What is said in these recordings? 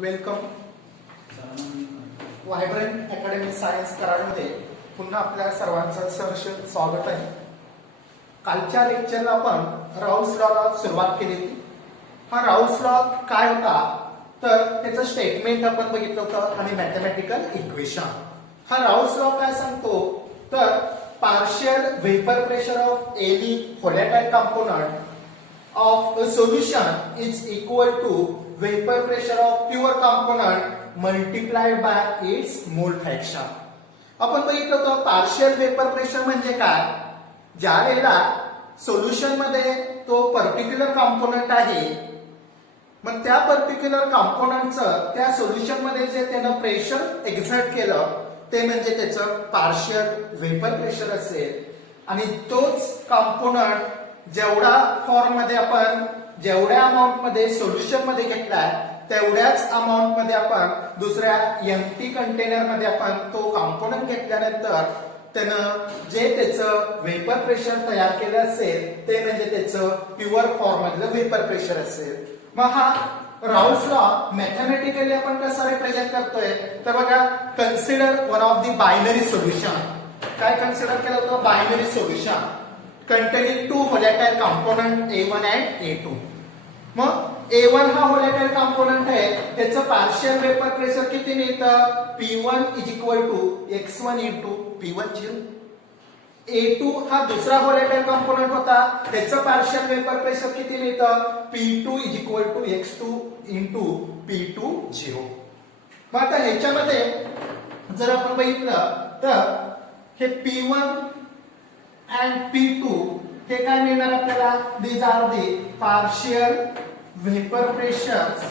Welcome vibrant academy science कराडमध्ये पुन्हा आपल्या सर्वांचं सहर्ष स्वागत आहे. कालच्या लेक्चरला आपण राऊल्स लॉला सुरुवात केली होती. हा राऊल्स लॉ काय होता तर त्याचं स्टेटमेंट आपण बघितलं होतं आणि मॅथमॅटिकल इक्वेशन. हा राऊल्स लॉ काय सांगतो तर partial vapour pressure of any volatile component of a solution is equal to vapour pressure of pure component multiplied by its mole fraction. आपण बघितलं होतं पार्शियल वेपर प्रेशर म्हणजे काय. ज्या वेळेला सोल्युशन मध्ये तो पर्टिक्युलर कंपोनंट आहे मग त्या पर्टिक्युलर कंपोनंटचं त्या सोल्युशन मध्ये जे त्यानं प्रेशर एक्झर्ट केलं ते म्हणजे त्याचं पार्शियल वेपर प्रेशर असेल. आणि तोच कंपोनंट जेवढा फॉर्म मध्ये आपण जेवढ्या अमाऊंट मध्ये सोल्युशन मध्ये घेतलाय तेवढ्याच अमाऊंट मध्ये आपण दुसऱ्या एम्प्टी कंटेनर मध्ये आपण तो कंपोनंट घेतल्यानंतर त्यानं जे त्याचं वेपर प्रेशर तयार केलं असेल ते म्हणजे त्याचं प्युअर फॉर्म मधलं वेपर प्रेशर असेल. मग हा राऊल्स लॉ मॅथमॅटिकली आपण कसा रिप्रेझेंट करतोय तर बघा consider one of the binary solution. काय कन्सिडर केलं होतं binary solution containing two volatile component A1 and A2. मग A1 हा volatile component आहे त्याचं पार्शियल वेपर प्रेशर किती मिळतं P1 is equal to x1 into P10. A2 हा दुसरा volatile component होता त्याचं पार्शियल वेपर प्रेशर किती मिळतं P2 is equal to x2 into P20. मग आता ह्याच्यामध्ये जर आपण बघितलं तर हे P1 and P2 हे काय मिळणार आपल्याला these are the partial vapor pressures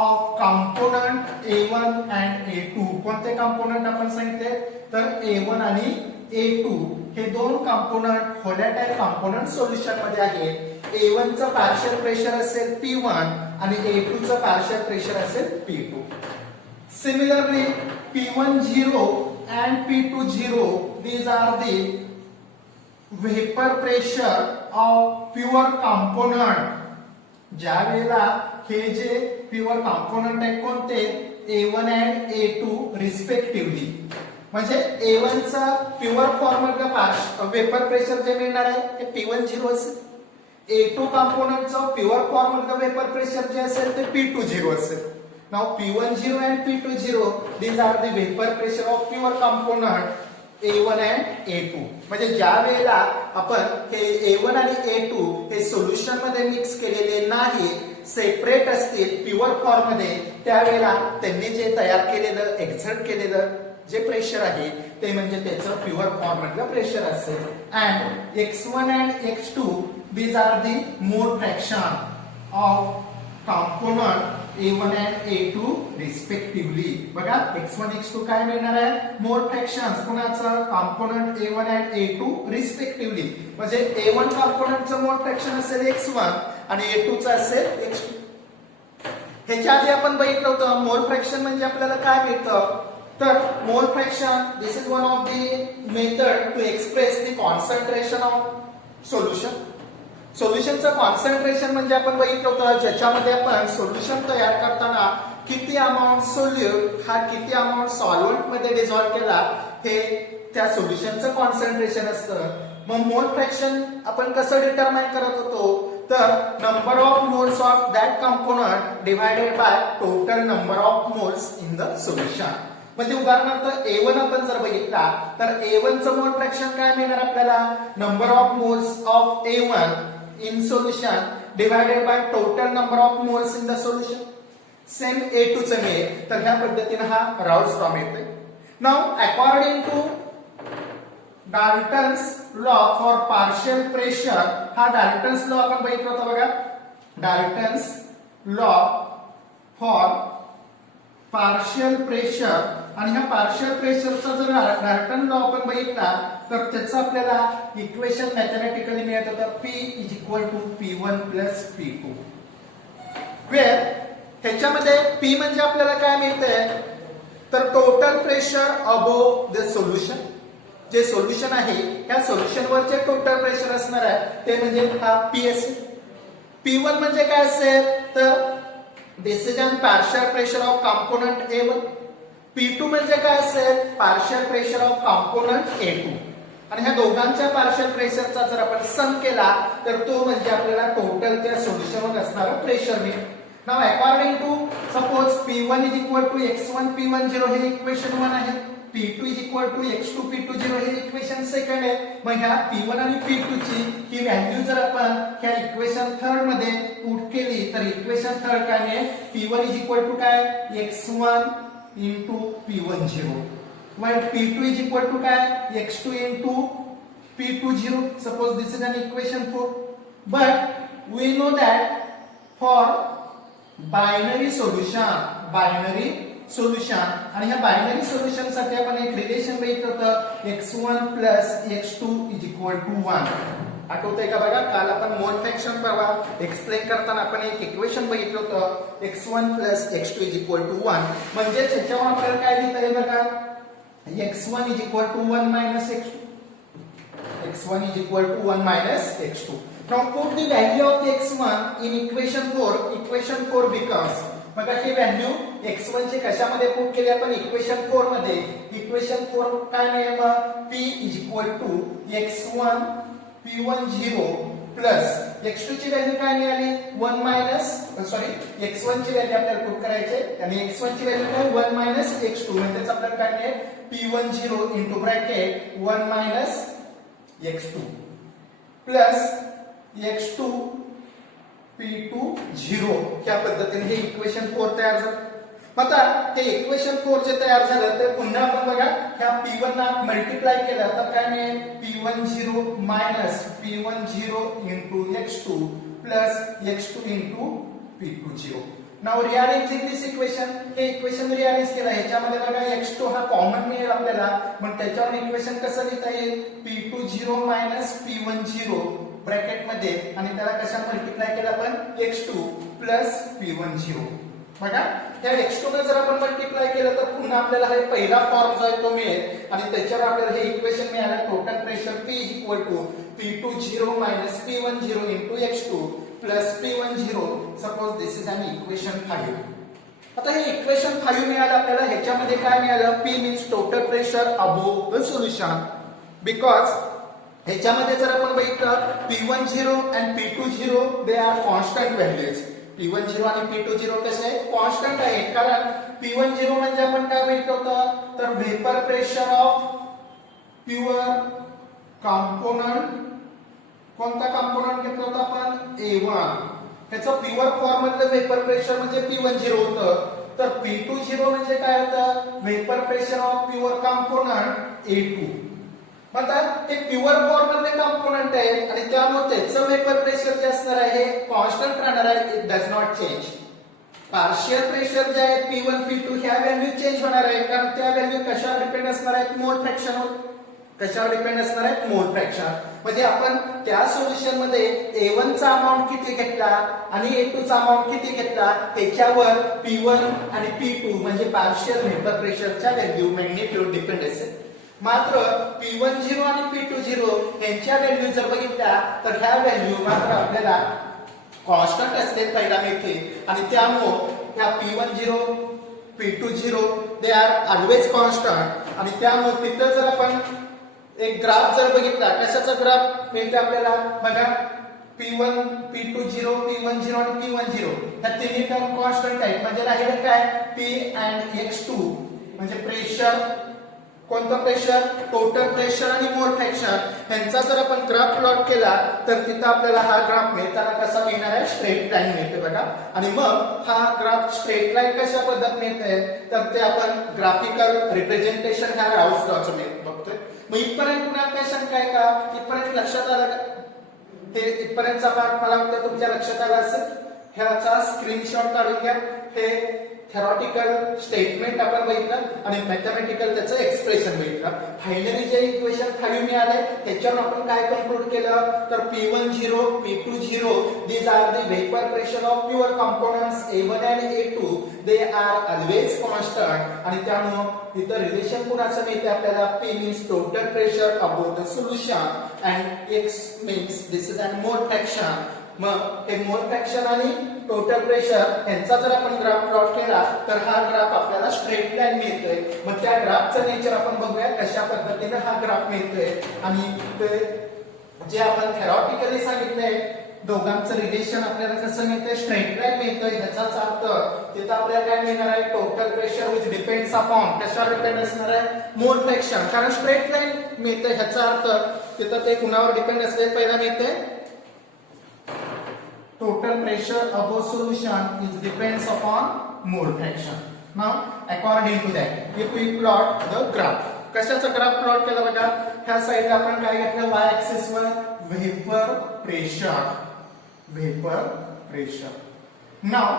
of component A1 and A2. कोणते कंपोनंट आपण सांगितले तर A1 आणि A2 हे दोन कंपोनंट व्होलेटाइल कंपोनंट सोल्युशन मध्ये आहेत. A1 चं पार्शियल प्रेशर असेल P1 आणि A2 चं पार्शियल प्रेशर असेल P2. Similarly P10 and P20 these are the vapour pressure of pure component. ज्या वेळेला हे जे प्युअर कंपोनंट आहे कोणते A1 अँड A2 रिस्पेक्टिव्हली म्हणजे A1 चा प्युअर फॉर्म मधलं वेपर प्रेशर जे मिळणार आहे ते P10 असेल. A2 कंपोनंटचं प्युअर फॉर्म मधलं वेपर प्रेशर जे असेल ते P20 असेल. Now P10 and P20 these are the vapor pressure of pure component A1 and A2. म्हणजे ज्या वेळेला आपण हे A1 आणि A2 हे सोल्युशन मध्ये मिक्स केलेले नाही सेपरेट असतील प्युअर फॉर्म मध्ये त्यावेळेला त्यांनी जे तयार केलेलं एक्झर्ट केलेलं जे प्रेशर आहे ते म्हणजे त्याचं प्युअर फॉर्म मधलं प्रेशर असेल. And x1 and x2 these are the mole fraction of component A1 and A2 respectively. बघा x1 x2 काय मिळणार आहे मोल फ्रॅक्शन्स कोणाचं component A1 and A2 respectively. म्हणजे A1 कंपोनंटचं मोल फ्रॅक्शन असेल x1 आणि A2 चं असेल x2. ह्याच्या आधी आपण बघितलं होतं मोल फ्रॅक्शन म्हणजे आपल्याला काय मिळतं तर mole fraction this is one of the method to express the concentration of solution. सोल्युशनचं कॉन्सन्ट्रेशन म्हणजे आपण बघितलं होतं ज्याच्यामध्ये आपण सोल्युशन तयार करताना किती अमाऊंट सोल्यूट हा किती अमाऊंट सॉल्व्हंट मध्ये डिझॉल्व्ह केला हे त्या सोल्युशनचं कॉन्सन्ट्रेशन असतं. मग मोल फ्रॅक्शन आपण कसं डिटरमाइन करत होतो तर number of moles of that component divided by total number of moles in the solution. म्हणजे उदाहरणार्थ A1 आपण जर बघितला तर A1 चं मोल फ्रॅक्शन काय मिळणार आपल्याला number of moles of A1 in solution divided by total number of moles in the solution. Same A2 चं मिळेल तर ह्या पद्धतीने हा राऊल्स लॉ मिळतोय. Now according to Dalton's law for partial pressure हा Dalton's law आपण बघितला होता बघा Dalton's law for partial pressure आणि ह्या पार्शियल प्रेशरचा जर डाल्टन लॉ आपण बघितला तर त्याचं आपल्याला इक्वेशन मॅथमॅटिकली मिळत होतं P is equal to P1 plus P2 where ह्याच्यामध्ये P म्हणजे आपल्याला काय मिळतंय तर total pressure above the solution. जे सोल्युशन आहे त्या सोल्युशन वर जे टोटल प्रेशर असणार आहे ते म्हणजे हा P असेल. P1 म्हणजे काय असेल तर this is an partial pressure of component A1. P2 म्हणजे काय असेल? Partial pressure of component A2. आणि ह्या दोघांच्या पार्शियल प्रेशरचा जर आपण सम केला तर तो म्हणजे आपल्याला टोटल त्या सोल्युशनवर असणारं प्रेशर मिळेल. Now according to suppose P1 is equal to x1 P10 हे इक्वेशन 1 आहे. P2 is equal to x2 P20 हे इक्वेशन सेकंड आहे. मग ह्या P1 आणि P2 ची ही व्हॅल्यू जर आपण ह्या इक्वेशन थर्ड मध्ये पुट केली तर इक्वेशन थर्ड काय आहे? P1 इज इक्वल टू काय? x1 into P10. While P2 is equal to काय? x2 into P20. Suppose this is an equation 4. But we know that for binary solution आणि ह्या binary solution साठी आपण एक relation बघितलं होतं x1 plus x2 is equal to 1. आठवतंय का बघा? काल आपण मोल फ्रॅक्शन परवा एक्सप्लेन करताना आपण एक इक्वेशन बघितलं होतं x1 plus x2 is equal to 1. म्हणजे त्याच्यावर आपल्याला काय लिहिता येईल बघा? x1 is equal to 1 minus x2. x1 is equal to 1 minus x2. Now put the value of x1 in equation 4. Equation 4 becomes बघा ही व्हॅल्यू x1 ची कशामध्ये पुट केली आपण? इक्वेशन 4 मध्ये. इक्वेशन 4 काय मिळेल मग? p is equal to x1 P10 plus x2 ची व्हॅल्यू काय मिळाली? 1 मायनस x1 ची व्हॅल्यू आपल्याला पुट करायची आणि x1 ची व्हॅल्यू काय? 1 मायनस x2 म्हणजे आपल्याला काय मिळेल? P10 into bracket 1 minus x2 plus x2 P20 ह्या पद्धतीने हे इक्वेशन 4 तयार झालं. आता हे इक्वेशन 4 जे तयार झालं ते पुन्हा आपण बघा ह्या P1 ला मल्टिप्लाय केलं तर काय मिळेल? P10 minus P10 into x2 plus x2 into P20. Now rearranging this equation. हे इक्वेशन रिअरेंज केलं ह्याच्यामध्ये बघा x2 हा कॉमन मिळेल आपल्याला. मग त्याच्यावर इक्वेशन कसं लिहिता येईल? P20 मायनस P10 ब्रॅकेट मध्ये आणि त्याला कशाने मल्टिप्लाय केलं आपण? x2 plus P10. बघा त्या x2 ने जर आपण मल्टिप्लाय केलं तर पुन्हा आपल्याला हे पहिला फॉर्म जो आहे तो मिळेल आणि त्याच्यावर आपल्याला हे इक्वेशन मिळालं. Total pressure P is equal to P20 minus P10 into x2 plus P10. Suppose this is an equation 5. आता हे इक्वेशन 5 मिळालं आपल्याला. ह्याच्यामध्ये काय मिळालं? P means total pressure above the solution. Because ह्याच्यामध्ये जर आपण बघितलं P10 and P20 they are constant values. P10 आणि P20 कसे आहेत? कॉन्स्टंट आहे. कारण P10 म्हणजे आपण काय बघितलं होतं? तर vapour pressure of pure component. कोणता कॉम्पोनंट घेतला होता आपण? A1. त्याचं प्युअर फॉर्म मधलं वेपर प्रेशर म्हणजे P10 होतं. तर P20 म्हणजे काय होतं? Vapour pressure of pure component A2. आता ते प्युअर फॉर्म मधले कॉम्पोनंट आहे आणि त्यामुळे त्याचं वेपर प्रेशर जे असणार आहे हे कॉन्स्टंट राहणार आहे. It does not change. Partial pressure जे आहे P1 P2 ह्या व्हॅल्यू चेंज होणार आहे कारण त्या व्हॅल्यू कशावर डिपेंड असणार आहेत? मोल फ्रॅक्शनवर. कशावर डिपेंड असणार आहेत? मोल फ्रॅक्शन. म्हणजे आपण त्या सोल्युशन मध्ये A1 चा अमाउंट किती घेतला आणि A2 चा अमाउंट किती घेतला त्याच्यावर P1 आणि P2 म्हणजे पार्शियल वेपर प्रेशरच्या व्हॅल्यू मॅग्निट्यूड डिपेंड असेल. मात्र P10 आणि P20 यांच्या व्हॅल्यू जर बघितल्या तर ह्या व्हॅल्यू मात्र आपल्याला कॉन्स्टंट असले पहिला मिळते आणि त्यामुळे ह्या P10 P20 they are always constant आणि त्यामुळे तिथं जर आपण एक ग्राफ जर बघितला कशाचा ग्राफ मिळते आपल्याला बघा P1 P20 P10 आणि P10 ह्या तिन्ही टर्म कॉन्स्टंट आहेत. म्हणजे राहिलं काय? P and x2 म्हणजे प्रेशर. कोणतं प्रेशर? टोटल प्रेशर आणि मोल फ्रॅक्शन यांचा जर आपण ग्राफ प्लॉट केला तर तिथं आपल्याला हा ग्राफ मिळताना कसा मिळणार आहे? स्ट्रेट लाईन मिळते बघा. आणि मग हा ग्राफ स्ट्रेट लाईन कशा पद्धत मिळते तर ते आपण ग्राफिकल रिप्रेझेंटेशन ह्या राऊस लॉचं बघतोय. मग इथपर्यंत कुणाला काय शंका आहे का? इथपर्यंत लक्षात आलं का? हे इथपर्यंतचा पार्ट मला वाटतं तुमच्या लक्षात आला असेल. ह्याचा स्क्रीनशॉट काढून घ्या. हे थेरॉटिकल स्टेटमेंट आपण बघितलं आणि मॅथमॅटिकल त्याचं एक्सप्रेशन बघितलं. फायनली जे इक्वेशन 5 मिळालंय त्याच्यावर आपण काय कन्क्लूड केलं तर P10 P20 these are the vapor pressure of pure components A1 and A2 they are always constant आणि त्यामुळे इथं रिलेशन कुणाचं मिळते आपल्याला? P means total pressure above the solution and X means this is an mole fraction. मग हे मोल fraction आणि टोटल प्रेशर यांचा जर आपण ग्राफ प्लॉट केला तर हा ग्राफ आपल्याला स्ट्रेट लाईन मिळतोय. मग त्या ग्राफचं नेचर आपण बघूया कशा पद्धतीने हा ग्राफ मिळतोय. आणि ते जे आपण थेरॉटिकली सांगितलंय दोघांचं रिलेशन आपल्याला कसं मिळतंय, स्ट्रेट लाईन मिळतोय. याचाच अर्थ तिथं आपल्याला काय मिळणार आहे, total pressure which depends upon कशावर डिपेंड असणार आहे, मोल फ्रॅक्शन. कारण स्ट्रेट लाईन मिळतंय ह्याचा अर्थ तिथं ते कुणावर डिपेंड असले. पहिला मिळतंय total pressure of a solution is depends upon mole fraction. Now according to that if we plot the graph, कशाचा ग्राफ प्लॉट केला बघा. ह्या साइडला आपण काय घेतलं, y एक्सिस वर वेपर प्रेशर. नाव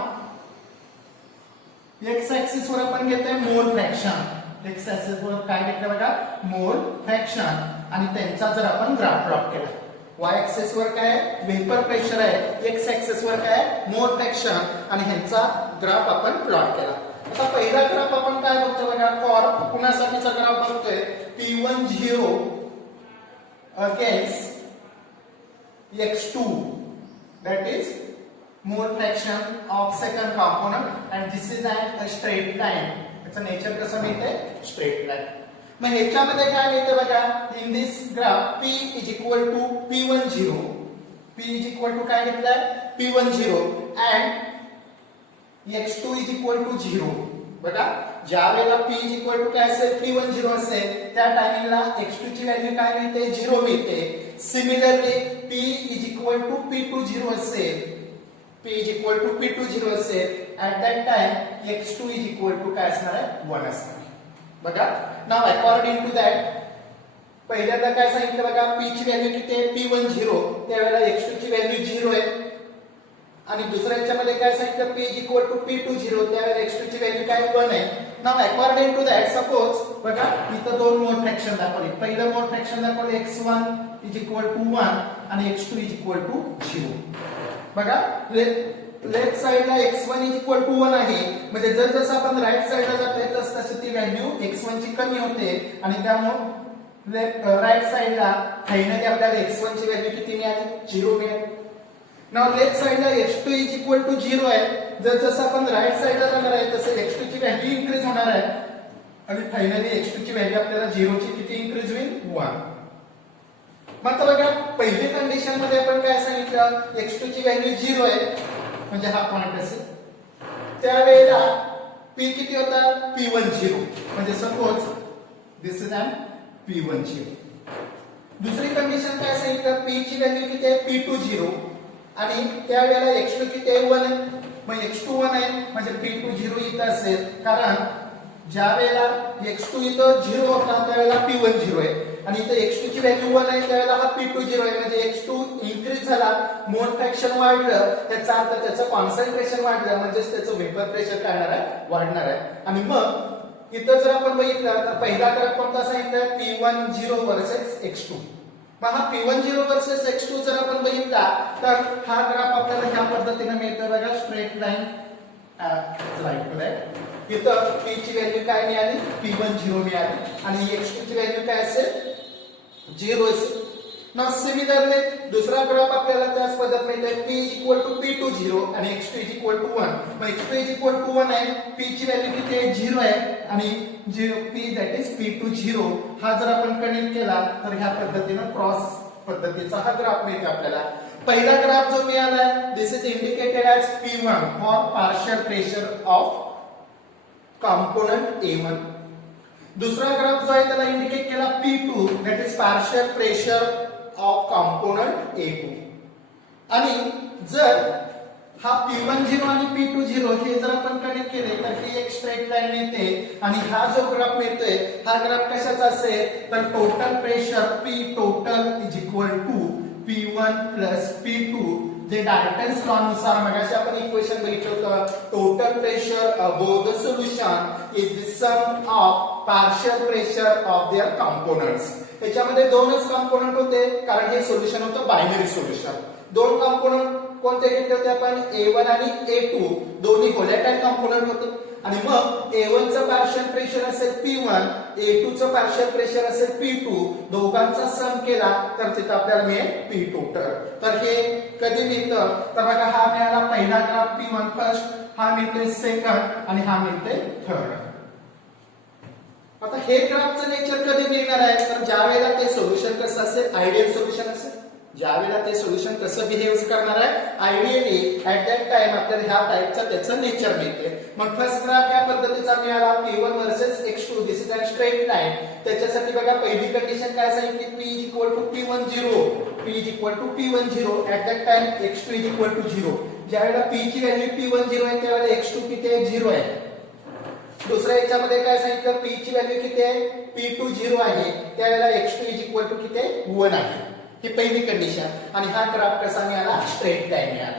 x एक्सिस वर आपण घेतोय मोल फ्रॅक्शन. x एक्सिस वर काय घेतलं बघा, मोल फ्रॅक्शन. आणि त्यांचा जर आपण ग्राफ प्लॉट केला, y एक्सिस वर काय वेपर प्रेशर आहे, x एक्सिस वर काय मोल फ्रॅक्शन, आणि ह्यांचा ग्राफ आपण प्लॉट केला. आता पहिला ग्राफ आपण काय बघतो बघा, फॉर कुणासाठीचा ग्राफ बघतोय, P10 against x2 that is mole fraction of second component and this is a straight line. याचं नेचर कसं मिळतंय, स्ट्रेट लाईन. मग ह्याच्यामध्ये काय मिळतं बघा, in this graph P is equal to P10. P is equal to काय घेतलाय, P10 and x2 is equal to 0. बघा ज्या वेळेला P is equal to काय असेल, P10 असेल, त्या टायमिंगला x2 ची व्हॅल्यू काय मिळते, 0 मिळते. Similarly P is equal to P20 असेल, P is equal to P20 असेल, at that time x2 is equal to काय असणार आहे, 1 असणार. बघा नाव अकॉर्डिंग टू दॅट पहिल्यांदा काय सांगितलं बघा, P ची व्हॅल्यू किती आहे, P10, त्यावेळेला x2 ची व्हॅल्यू 0 आहे. आणि दुसऱ्या ह्याच्यामध्ये काय सांगितलं, P is equal to P20, त्यावेळेला x2 ची व्हॅल्यू काय 1 आहे. नाव अकॉर्डिंग टू दॅट सपोज बघा इथं दोन मोल फ्रॅक्शन दाखवले. पहिलं मोल फ्रॅक्शन दाखवले x1 is equal to 1 आणि x2 is equal to 0. बघा लेफ्ट साइडला x1 is equal to 1 आहे, म्हणजे जर जसं आपण राईट साइडला जातोय तस तशी ती व्हॅल्यू x1 ची कमी होते आणि त्यामुळे राईट साइडला फायनली आपल्याला x1 ची व्हॅल्यू किती मिळाली, 0 मिळाली. नाव लेफ्ट साइडला x2 is equal to 0 आहे, जर जसं आपण राईट साइडला जाणार आहे तसं x2 ची व्हॅल्यू इन्क्रीज होणार आहे आणि फायनली x2 ची व्हॅल्यू आपल्याला 0 ची किती इन्क्रीज होईल, 1. मग बघा पहिली कंडिशन मध्ये आपण काय सांगितलं, x2 ची व्हॅल्यू 0 आहे म्हणजे हा पॉइंट असेल, त्यावेळेला P किती होता, P10, म्हणजे suppose this is an P10. दुसरी कंडिशन काय सांगितलं, P ची व्हॅल्यू किती आहे, P20 आणि त्यावेळेला x2 किती आहे, 1 आहे. मग x2 1 आहे म्हणजे P20 इथं असेल, कारण ज्या वेळेला x2 इथं 0 होता त्यावेळेला P10 आहे आणि इथं x2 ची व्हॅल्यू 1 आहे त्यावेळेला हा P20 आहे, म्हणजे x2 इन्क्रीज झाला, मोल फ्रॅक्शन वाढलं, त्याचा अर्थ त्याचं कॉन्सन्ट्रेशन वाढलं, म्हणजे त्याचं वेपर प्रेशर काय होणार आहे, वाढणार आहे. आणि मग इथं जर आपण बघितलं तर पहिला ग्राफ कोणता सांगितलं, P10 वर्सेस x2. मग हा P10 वर्सेस x2 जर आपण बघितला तर हा ग्राफ आपल्याला ह्या पद्धतीने मिळतो बघा, straight line right to left. इथं P ची व्हॅल्यू काय मिळाली, P10 मिळाली आणि x2 ची व्हॅल्यू काय असेल, 0 असेल. नाव सिमिलरली दुसरा ग्राफ आपल्याला त्याच पद्धतीने मिळतोय, P is equal to P20 आणि x2 is equal to 1. मग x2 is equal to 1 आहे, P ची व्हॅल्यू किती आहे, 0 आहे आणि P that is P20 हा जर आपण कनेक्ट केला तर ह्या पद्धतीने क्रॉस पद्धतीचा हा ग्राफ मिळतो आपल्याला. पहिला ग्राफ जो मिळालाय this is indicated as P1 for partial pressure of component A1. दुसरा ग्राफ जो आहे त्याला इंडिकेट केला P2 that is partial pressure of component A2. आणि जर हा P10 आणि P20 हे जर आपण कनेक्ट केले तर ही एक स्ट्रेट लाईन मिळते आणि हा जो ग्राफ मिळतोय हा ग्राफ कशाचा असेल तर total pressure P total is equal to P1 plus P2 जे डाल्टन्स लॉ नुसार मगाशी आपण इक्वेशन बघितलं होतं, total pressure above the solution is the sum of partial pressure of their components. याच्यामध्ये दोनच कंपोनंट होते कारण हे सोल्युशन होतं बायनरी सोल्युशन. दोन कंपोनंट कोणते घेतले होते आपण, A1 आणि A2, दोन्ही व्होलेटाइल कंपोनंट होते आणि मग A1 चं पार्शियल प्रेशर असेल P1, A2 चं पार्शियल प्रेशर असेल P2, दोघांचा सम केला तर तिथं आपल्याला मिळेल P2. तर हे कधी मिळतं तर बघा हा मिळाला पहिला ग्राफ P1 फर्स्ट, हा मिळतोय सेकंड आणि हा मिळतोय थर्ड. आता हे ग्राफचं नेचर कधी मिळणार आहे तर ज्या वेळेला ते सोल्युशन कसं असेल, आयडियल सोल्युशन असेल. ज्या वेळेला ते सोल्युशन कसं बिहेव्ह करणार आहे, आयडियली ऍट दॅट टाइम आपल्याला ह्या टाइपचा त्याचं नेचर मिळते. मग फर्स्ट ग्राफ या पद्धतीचा मिळाला P1 versus X2, this is a straight line. त्याच्यासाठी बघा पहिली कंडिशन काय सांगितली, P is equal to P10, P is equal to P10 at that time X2 is equal to 0. ज्या वेळेला P ची व्हॅल्यू P10 आहे त्यावेळेला X2 किती आहे, 0 आहे. दुसऱ्या याच्यामध्ये काय सांगितलं, P ची व्हॅल्यू किती आहे, P2 0 आहे, त्यावेळेला X2 इज इक्वल टू किती आहे, 1 आहे. ही पहिली कंडिशन. आणि हा ग्राफ कसा मिळाला, स्ट्रेट लाईन मिळाला.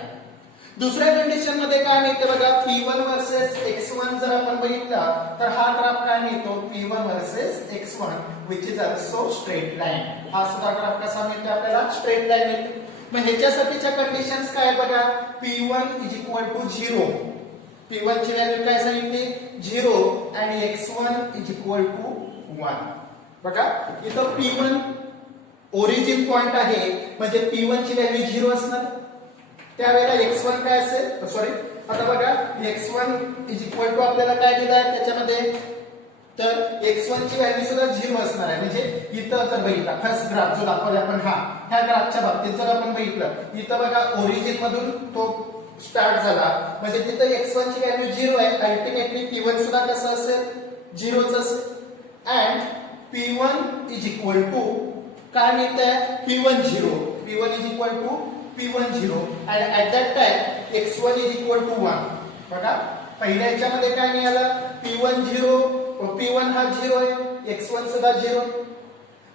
दुसऱ्या कंडिशन मध्ये काय मिळते बघा, P1 वर्सेस X1 जर आपण बघितला तर हा ग्राफ काय मिळतो, P1 versus X1 which is also straight line. हा सुद्धा ग्राफ कसा मिळतो आपल्याला, स्ट्रेट लाईन मिळते. मग ह्याच्यासाठीच्या कंडिशन्स काय बघा, P1 is equal to 0, P1 ची व्हॅल्यू काय सांगितली 0 आणि X1 इज इक्वल टू 1. बघा इथं P1 ओरिजिन पॉइंट आहे म्हणजे P1 ची व्हॅल्यू 0 असणार, त्यावेळेला X1 काय असेल, सॉरी आता बघा X1 इज इक्वल टू आपल्याला काय दिलं आहे त्याच्यामध्ये, तर X1 ची व्हॅल्यू सुद्धा 0 असणार आहे. म्हणजे इथं जर बघितला फर्स्ट ग्राफ जो दाखवला आपण, ह्या ग्राफच्या बाबतीत जर आपण बघितलं, इथं बघा ओरिजिन मधून तो स्टार्ट झाला म्हणजे तिथं X1 ची व्हॅल्यू 0 आहे, अल्टिमेटली P1 सुद्धा कसं असेल, 0च असेल. And P1 is equal to काय मिळतंय, P10, P1 is equal to P10 and at that time X1 is equal to 1. बघा पहिल्या याच्यामध्ये काय मिळालं, P1 हा 0 आहे, X1 सुद्धा 0.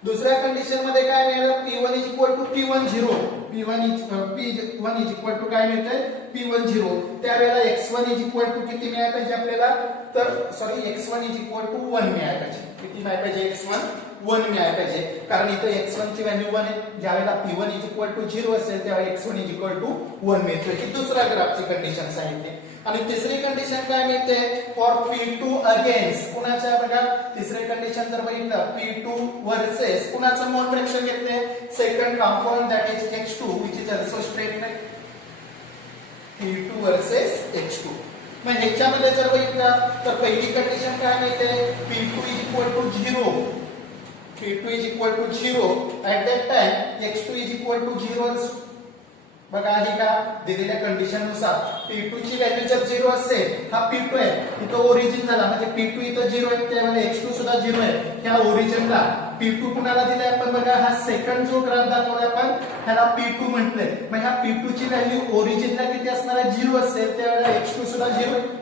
दुसऱ्या कंडिशन मध्ये काय मिळालं, P1 is equal to P10, P1 is equal to काय मिळतंय, P10. त्यावेळेला X1 is equal to किती मिळायला पाहिजे आपल्याला, तर sorry X1 is equal to 1 मिळायला पाहिजे. किती मिळायला पाहिजे, X1 1 मिळायला पाहिजे, कारण इथं X1 ची व्हॅल्यू 1 आहे. ज्यावेळेला P1 इज इक्वल टू 0 असेल त्यावेळेला X1 इज इक्वल टू 1 मिळते. ही दुसऱ्या ग्राफची कंडिशन सांगितली. आणि तिसरी कंडिशन काय मिळते, फॉर P2 अगेन्स्ट कुणाच्या, बघा तिसरी कंडिशन जर बघितलं P2 वर्सेस कुणाचं मोल फ्रॅक्शन घेतले, second component that is X2 which is also straight line. P2 versus X2. मग ह्याच्यामध्ये जर बघितलं तर पहिली कंडिशन काय मिळते, P2 is equal to 0, P2 is equal to 0 at that time X2 is equal to 0. बघा हे का दिलेल्या कंडिशन नुसार P2 ची व्हॅल्यू जर 0 असेल, हा P2 आहे, इथं ओरिजिन झाला म्हणजे P2 इथं 0 आहे, त्यामुळे X2 सुद्धा 0 आहे. ह्या ओरिजिनला P2 कुणाला दिलाय आपण, बघा हा सेकंड जो ग्राफ दाखवला आपण ह्याला P2 म्हटलंय. मग ह्या P2 ची व्हॅल्यू ओरिजिनला किती असणार आहे, 0 असेल, त्यावेळेला X2 सुद्धा 0 आहे.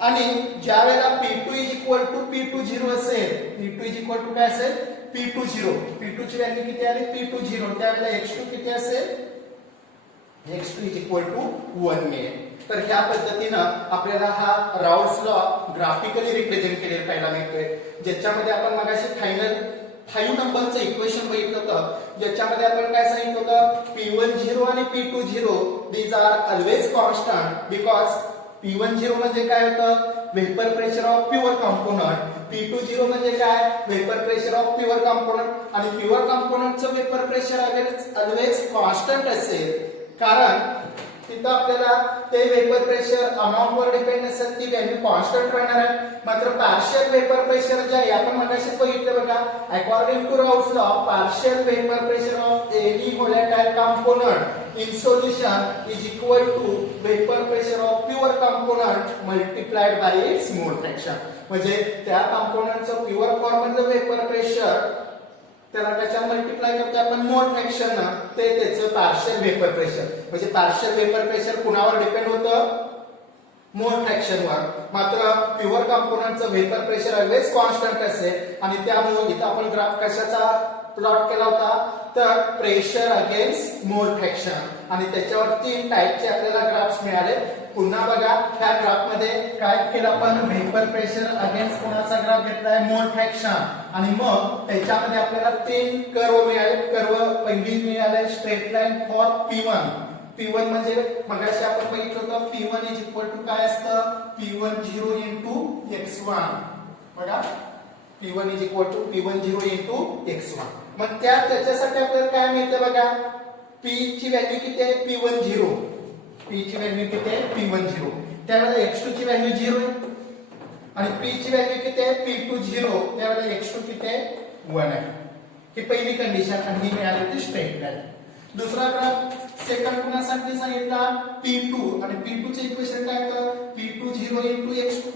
आणि ज्या वेळेला P2 is equal to P20 असेल, P2 इज इक्वल टू काय असेल, P20, P2 ची व्हॅल्यू किती आली, P20, त्यावेळेला X2 किती असेल, X2 इज इक्वल टू 1 मिळेल. तर ह्या पद्धतीनं आपल्याला हा राउल्स लॉ ग्राफिकली रिप्रेझेंट केलेला पाहायला मिळतोय, ज्याच्यामध्ये आपण मगाशी फायनल 5 नंबरचं इक्वेशन बघितलं होतं, ज्याच्यामध्ये आपण काय सांगितलं होतं, P10 आणि P20 these are always constant because P10 म्हणजे काय होतं, vapour pressure of pure component, P20 म्हणजे काय, vapour pressure of pure component. आणि प्युअर कंपोनंटचं वेपर प्रेशर ऑलवेज कॉन्स्टंट असेल, कारण तिथं आपल्याला ते वेपर प्रेशर अमाउंट वर डिपेंड असेल, ती व्हॅल्यू कॉन्स्टंट राहणार आहे. मात्र पार्शियल वेपर प्रेशर जे आहे आपण मगाशीच बघितलं बघा, according to Raoult's law partial vapour pressure of any volatile component in solution is equal to vapour pressure of pure component multiplied by its mole fraction. म्हणजे त्या कंपोनंटचं प्युअर फॉर्म मधलं वेपर प्रेशर त्याला त्याच्या मल्टिप्लाय करतो आपण मोल fraction ना, ते त्याचं पार्शियल वेपर प्रेशर. म्हणजे पार्शियल वेपर प्रेशर कुणावर डिपेंड होतं, मोल फ्रॅक्शनवर. मात्र प्युअर कंपोनंटचं वेपर प्रेशर ऑलवेज कॉन्स्टंट असेल. आणि त्यामुळे इथं आपण ग्राफ कशाचा प्लॉट केला होता, तर प्रेशर अगेन्स्ट मोल फ्रॅक्शन. आणि त्याच्यावर 3 टाइपचे आपल्याला ग्राफ्स मिळाले. पुन्हा बघा ह्या ग्राफ मध्ये काय केलं आपण, वेपर प्रेशर अगेन्स्ट कोणाचा ग्राफ घेतलाय, मोल फ्रॅक्शन. आणि मग त्याच्यामध्ये आपल्याला 3 कर्व मिळाले. कर्व पहिली मिळाले straight line for P1. P1 म्हणजे मगाशी आपण बघितलं होतं, P1 इज इक्वल टू काय असतं, P10 into x1 बघा P1 is equal to P10 into x1. मग त्याच्यासाठी आपल्याला काय मिळतं बघा P ची व्हॅल्यू किती आहे P10 P ची व्हॅल्यू किती आहे P10 त्यावेळेला x2 ची व्हॅल्यू 0 आहे आणि P ची व्हॅल्यू किती आहे P20 त्यावेळेला x2 किती आहे 1 आहे ही पहिली कंडिशन आणि ही मिळाली होती स्ट्रेट लाईन. दुसरा ग्राफ सेकंड पुन्हा सांगितला P2 आणि P2 चे इक्वेशन काय होतं P20 into x2.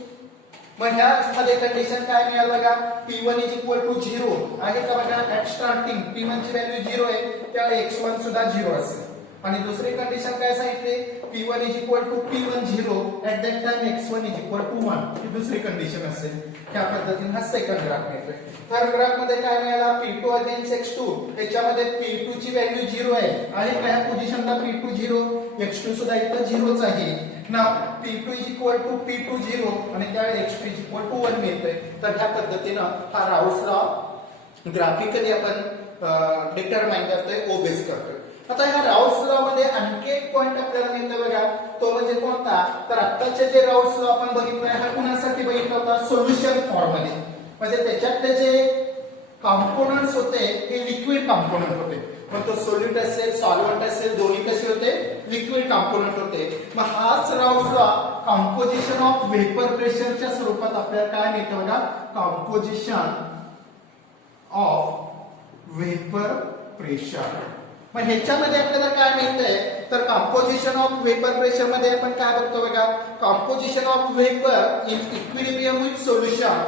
मग ह्या मध्ये कंडिशन काय मिळालं बघा P1 is equal to 0 आहे का बघा ऍट स्टार्टिंग P1 ची व्हॅल्यू 0 आहे त्यामुळे x1 सुद्धा 0 असेल आणि दुसरी कंडिशन काय सांगितली P1 is equal to P10 at that time x1 is equal to 1 ही दुसरी कंडिशन असेल. त्या पद्धतीने हा सेकंड ग्राफ मिळतोय. थर्ड ग्राफ मध्ये काय मिळाला P2 अगेन्स्ट x2 त्याच्यामध्ये P2 ची व्हॅल्यू 0 आहे का ह्या पोझिशनला P2 0 x2 सुद्धा इथं 0च आहे. नाव P2 is equal to P20 आणि त्यावेळी x2 is equal to 1 मिळतोय. तर ह्या पद्धतीनं हा राऊस लॉ ग्राफिकली आपण डिटरमाइन करतोय ओ बेस करतोय. आता ह्या राऊस लॉ मध्ये आणखी एक पॉइंट आपल्याला मिळतो बघा तो म्हणजे कोणता तर आत्ताचे जे राऊस लॉ आपण बघितलाय हा कुणासाठी बघितला होता सोल्युशन फॉर्म मध्ये म्हणजे त्याच्यातले जे कॉम्पोनंट्स होते हे लिक्विड कॉम्पोनंट होते. मग तो सोल्यूट असेल सॉल्व्हंट असेल दोन्ही कसे होते लिक्विड कॉम्पोनंट होते. मग हाच राऊस लॉ कॉम्पोजिशन ऑफ वेपर प्रेशरच्या स्वरूपात आपल्याला काय मिळतं बघा कॉम्पोजिशन ऑफ वेपर प्रेशर. मग ह्याच्यामध्ये आपल्याला काय मिळतंय तर कॉम्पोजिशन ऑफ वेपर प्रेशर मध्ये आपण काय बघतो बघा composition of vapour in equilibrium with solution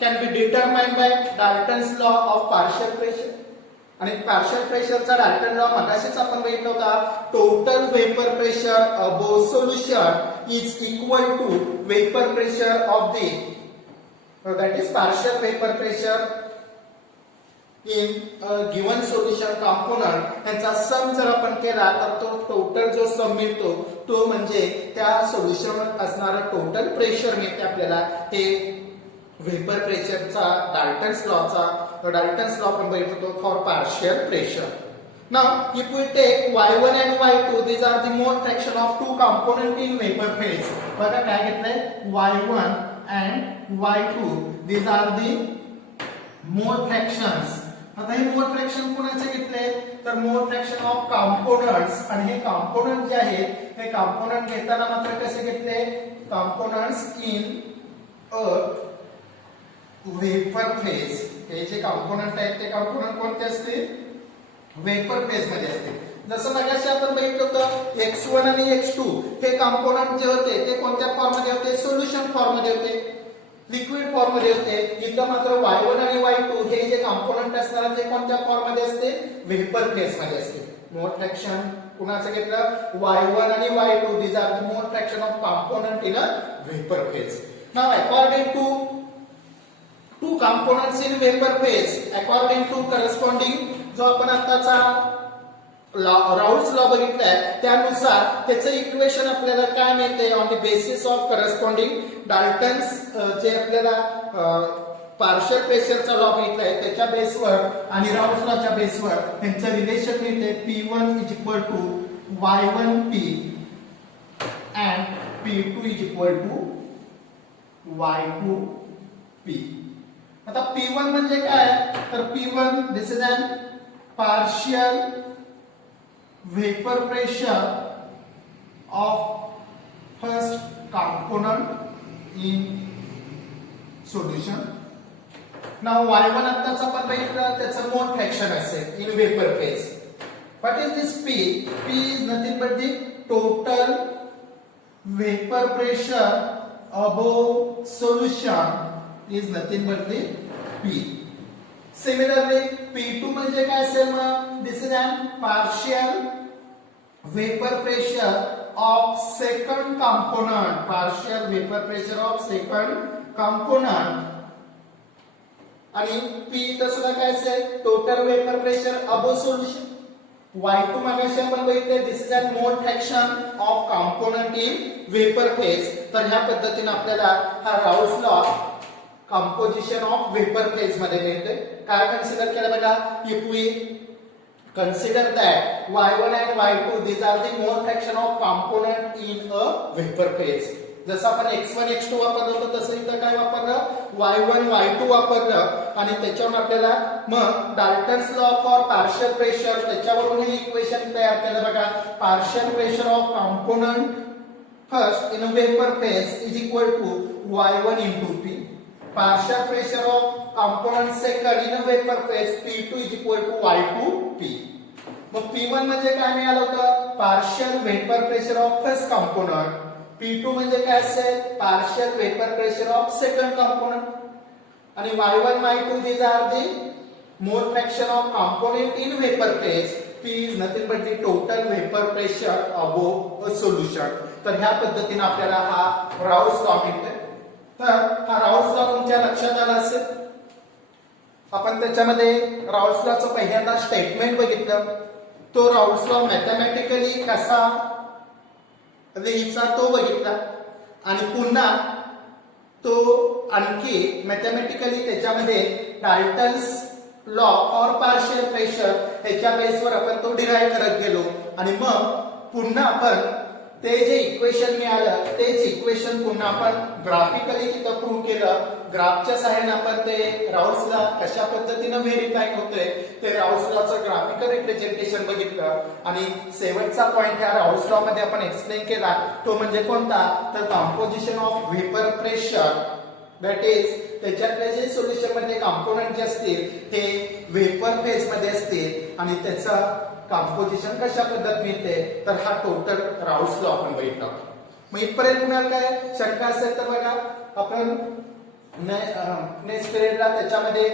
can be determined by Dalton's law of partial pressure. आणि पार्शियल प्रेशरचा डाल्टन लॉ मगाशीच आपण बघितला होता total vapour pressure above solution is equal to vapour pressure of the that is partial vapour pressure in given solution component यांचा sum जर आपण केला तर तो टोटल जो सम मिळतो तो म्हणजे त्या सोल्युशनवर असणारा टोटल प्रेशर मिळते आपल्याला. हे वेपर प्रेशरचा डाल्टन्स लॉ आपण बघितलो for partial pressure. Now if we take y1 and y2 these are the mole fraction of two component in vapor phase. बघा काय घेतलंय y1 and y2 these are the mole fractions. आता हे मोल fraction कोणाचे घेतले तर मोल फ्रॅक्शन ऑफ कॉम्पोनंट्स आणि हे कॉम्पोनंट जे आहेत हे कॉम्पोनंट घेताना मात्र कसे घेतले components in a vapour phase. हे जे कॉम्पोनंट आहेत ते कॉम्पोनंट कोणते असतील वेपर फेज मध्ये असतील. जसं मगाशी आपण बघितलं होतं x1 आणि x2 हे कॉम्पोनंट जे होते ते कोणत्या फॉर्म मध्ये होते सोल्युशन फॉर्म मध्ये होते लिक्विड फॉर्म मध्ये होते. इथं मात्र y1 आणि y2 हे जे कॉम्पोनंट असणार ते कोणत्या फॉर्म मध्ये असते वेपर फेज मध्ये असते. मोल फ्रॅक्शन कुणाचं घेतलं y1 आणि y2 these are the mole fraction of component in a vapor phase. Now according to two components in vapor phase according to corresponding जो आपण आताचा राऊल्स लॉ बघितलाय त्यानुसार त्याचं इक्वेशन आपल्याला काय मिळते on the basis of corresponding Dalton's जे आपल्याला पार्शियल प्रेशरचा लॉ बघितलाय त्याच्या बेसवर आणि राऊल्स लॉच्या बेसवर त्यांचं रिलेशन मिळते P1 is equal to y1p and P2 is equal to y2p. आता P1 म्हणजे काय तर P1 this is an partial vapor pressure of first component in solution. Now y1 आताच आपण बघितलं त्याचं मोल फ्रॅक्शन असेल in vapor phase. What is this P? P is nothing but the total vapor pressure above solution is nothing but the P. Similarly P2 म्हणजे काय असेल मग this is an partial vapor pressure of second component partial vapor pressure of second component आणि P तर सुद्धा काय असेल total vapor pressure above solution. y2 मागाशी आपण बघितले this is an mole fraction of component in vapor phase. तर ह्या पद्धतीने आपल्याला हा राऊल्स law composition of vapor phase मध्ये मिळते. काय कन्सिडर केलं बघा if we consider that y1 and y2 these are the mole fraction of component in a vapor phase. जसं आपण x1 x2 वापरलं होतं तसं इथं काय वापरलं y1 y2 वापरलं आणि त्याच्यावरून आपल्याला मग Dalton's law for partial pressure त्याच्यावरून हे इक्वेशन तयार केलं बघा. Partial pressure of component first in a vapour phase is equal to y1 into p. Partial pressure of component second in a vapor phase P2 is equal to Y2 P. मग P1 म्हणजे काय मिळालं होतं partial vapour pressure of first component. P2 म्हणजे काय असेल partial vapour pressure of second component आणि Y1 Y2 these are the mole fraction of component in vapor phase. P is nothing but the total vapor pressure above a solution. तर ह्या पद्धतीने आपल्याला हा राऊस law मिळतोय. तर हा राऊस लॉ तुमच्या लक्षात आला असेल. आपण त्याच्यामध्ये राऊस लॉचं पहिल्यांदा स्टेटमेंट बघितलं. तो राऊस लॉ मॅथमॅटिकली कसा लिहायचा तो बघितला आणि पुन्हा तो आणखी मॅथमॅटिकली त्याच्यामध्ये Dalton's law for partial pressure ह्याच्या बेसवर आपण तो डिराईव्ह करत गेलो आणि मग पुन्हा आपण ते जे इक्वेशन मिळालं तेच इक्वेशन पुन्हा आपण ग्राफिकली तिथं प्रूव्ह केलं. ग्राफच्या सहाय्याने आपण ते राऊस लॉ कशा पद्धतीने व्हेरीफाय होतोय ते राऊस लॉचं ग्राफिकल रिप्रेझेंटेशन बघितलं आणि शेवटचा पॉइंट ह्या राऊस लॉ मध्ये आपण एक्सप्लेन केला तो म्हणजे कोणता तर composition of vapour pressure that is त्याच्यातले जे सोल्युशन मध्ये कॉम्पोनंट जे असतील ते व्हेपर फेज मध्ये असतील आणि त्याचं कॉम्पोजिशन कशा पद्धत मिळते तर हा टोटल राऊस लॉ आपण बघितला. मग इथपर्यंत तुम्हाला काय शंका असेल तर बघा आपण नेक्स्ट पिरियडला त्याच्यामध्ये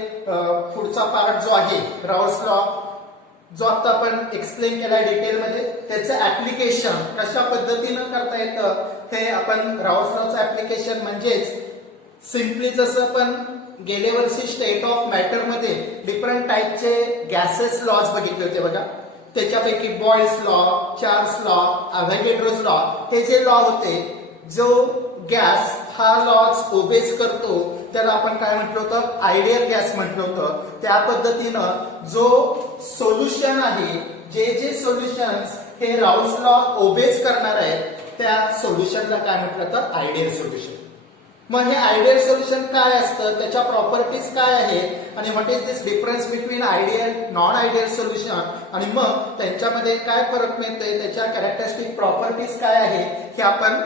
पुढचा पार्ट जो आहे राऊस लॉ जो आता आपण एक्सप्लेन केलाय डिटेल मध्ये त्याचं ऍप्लिकेशन कशा पद्धतीनं करता येतं हे आपण राऊस लॉचं ऍप्लिकेशन म्हणजेच सिम्पली जसं आपण गेल्या वर्षी स्टेट ऑफ मॅटर मध्ये डिफरंट टाईपचे गॅसेस लॉज बघितले होते बघा. त्याच्यापैकी Boyle's law Charles law Avogadro's law हे जे लॉ होते जो गॅस हा लॉज ओबेस करतो त्याला आपण काय म्हटलं होतं आयडियल गॅस म्हटलं होतं. त्या पद्धतीनं जो सोल्युशन आहे जे सोल्युशन्स हे राऊस लॉ ओबेस करणार आहेत त्या सोल्युशनला काय म्हटलं तर आयडियल सोल्युशन. मग हे आयडियल सोल्युशन काय असतं त्याच्या प्रॉपर्टीज काय आहेत आणि what is this difference between ideal non ideal solution आणि मग त्यांच्यामध्ये काय फरक मिळतोय त्याच्या कॅरेक्टरिस्टिक प्रॉपर्टीज काय आहे हे आपण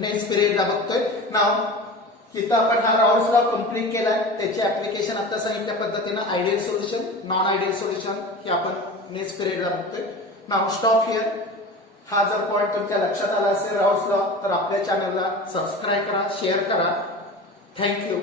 नेक्स्ट पिरियडला बघतोय. नाव इथं आपण हा राऊस लॉ कम्प्लीट केलाय त्याचे ऍप्लिकेशन आता सांगितल्या पद्धतीनं ideal solution non ideal solution हे आपण नेक्स्ट पिरियडला बघतोय. नाव स्टॉप हिअर. हा जर पॉइंट तुमच्या लक्षात आला असेल राऊस लॉ तर आपल्या चॅनलला सबस्क्राईब करा शेअर करा. थँक्यू.